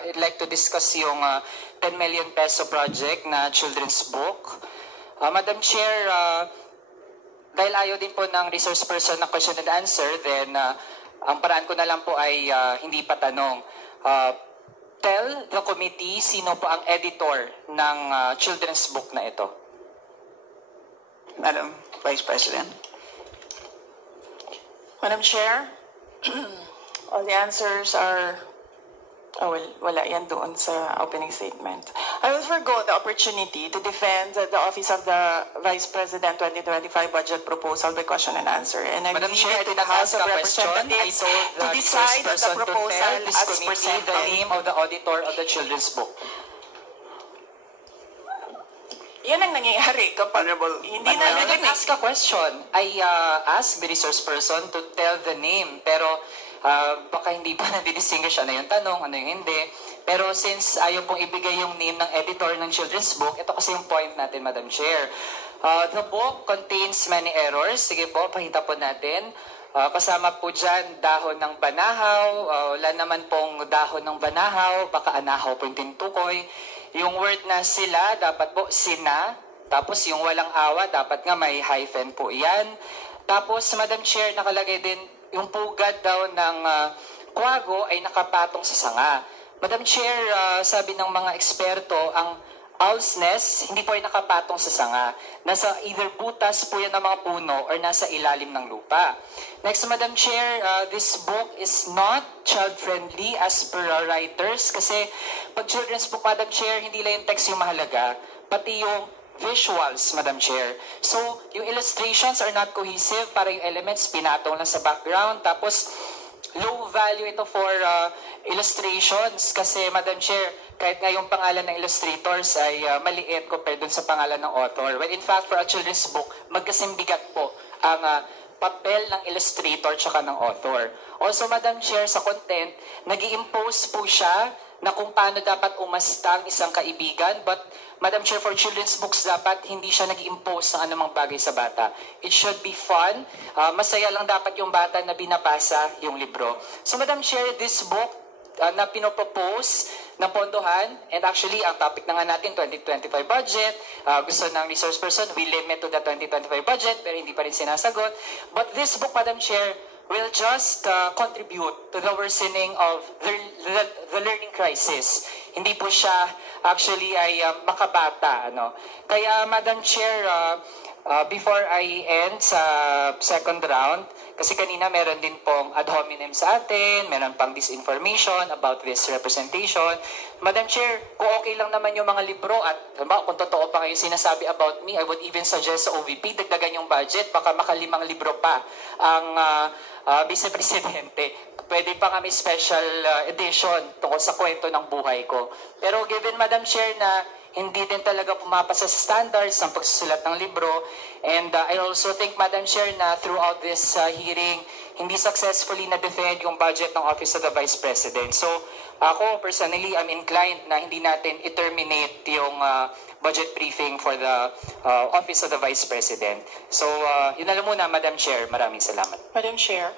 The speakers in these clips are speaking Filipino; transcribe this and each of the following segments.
I'd like to discuss yung 10 million peso project na children's book. Madam Chair, dahil ayaw din po ng resource person na question and answer, then ang paraan ko na lang po ay hindi pa tanong. Tell the committee sino po ang editor ng children's book na ito. Madam Vice President. Madam Chair, all the answers are, wala yan doon sa opening statement. I will forgo the opportunity to defend the Office of the Vice President 2025 budget proposal by question and answer. And I will leave it to the House of Representatives to decide on the proposal as presented. The name of the auditor of the children's book. Yan ang nangyayari kapag hindi na I didn't ask a question. I asked the resource person to tell the name. Pero baka hindi pa na-distinguish ano yung tanong, ano yung hindi. Pero since ayaw pong ibigay yung name ng editor ng children's book, ito kasi yung point natin, Madam Chair. The book contains many errors. Sige po, pakita po natin. Kasama po dyan dahon ng banahaw. Wala naman pong dahon ng banahaw. Baka anahaw po yung tintukoy. Yung word na sila, dapat po sina. Tapos yung walang awa, dapat nga may hyphen po yan. Tapos, Madam Chair, nakalagay din yung pugad daw ng kwago ay nakapatong sa sanga. Madam Chair, sabi ng mga eksperto, ang owl's nest, hindi po ay nakapatong sa sanga. Nasa either butas po yan ng mga puno or nasa ilalim ng lupa. Next, Madam Chair, this book is not child-friendly as per our writers kasi pag children's book, Madam Chair, hindi lang yung text yung mahalaga, pati yung visuals, Madam Chair. So, yung illustrations are not cohesive, para yung elements pinatong lang sa background, tapos low value ito for illustrations kasi, Madam Chair, kahit nga yung pangalan ng illustrators ay maliit compared dun sa pangalan ng author. When in fact, for a children's book, magkasimbigat po ang papel ng illustrator tsaka ng author. Also, Madam Chair, sa content, nag-i-impose po siya na kung paano dapat umasta ang isang kaibigan. But, Madam Chair, for children's books, dapat hindi siya nag-i-impose ng anumang bagay sa bata. It should be fun. Masaya lang dapat yung bata na binabasa yung libro. So, Madam Chair, this book na pinopropose na pondohan, and actually, ang topic na nga natin, 2025 budget, gusto ng resource person, we limit to the 2025 budget, pero hindi pa rin sinasagot. But this book, Madam Chair, will just contribute to the worsening of the learning crisis. Hindi po siya actually ay makabata. Kaya, Madam Chair, before I end sa second round, kasi kanina meron din pong ad hominem sa atin, meron pang disinformation about this representation. Madam Chair, kung okay lang naman yung mga libro at kung totoo pa kayo sinasabi about me, I would even suggest sa OVP, dagdagan yung budget, baka makalimang libro pa ang Vice Presidente. Pwede pa kami special edition tungkol sa kwento ng buhay ko. Pero given, Madam Chair, na hindi din talaga pumapasa sa standards ng pagsusulat ng libro. And I also think, Madam Chair, na throughout this hearing, hindi successfully na-defend yung budget ng Office of the Vice President. So, ako, personally, I'm inclined na hindi natin i-terminate yung budget briefing for the Office of the Vice President. So, yun na lang muna, Madam Chair. Maraming salamat. Madam Chair.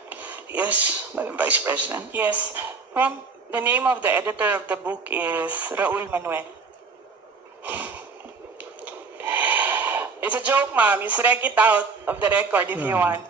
Yes, Madam Vice President. Yes. The name of the editor of the book is Raul Manuel. It's a joke, ma'am. You strike it out of the record if you want.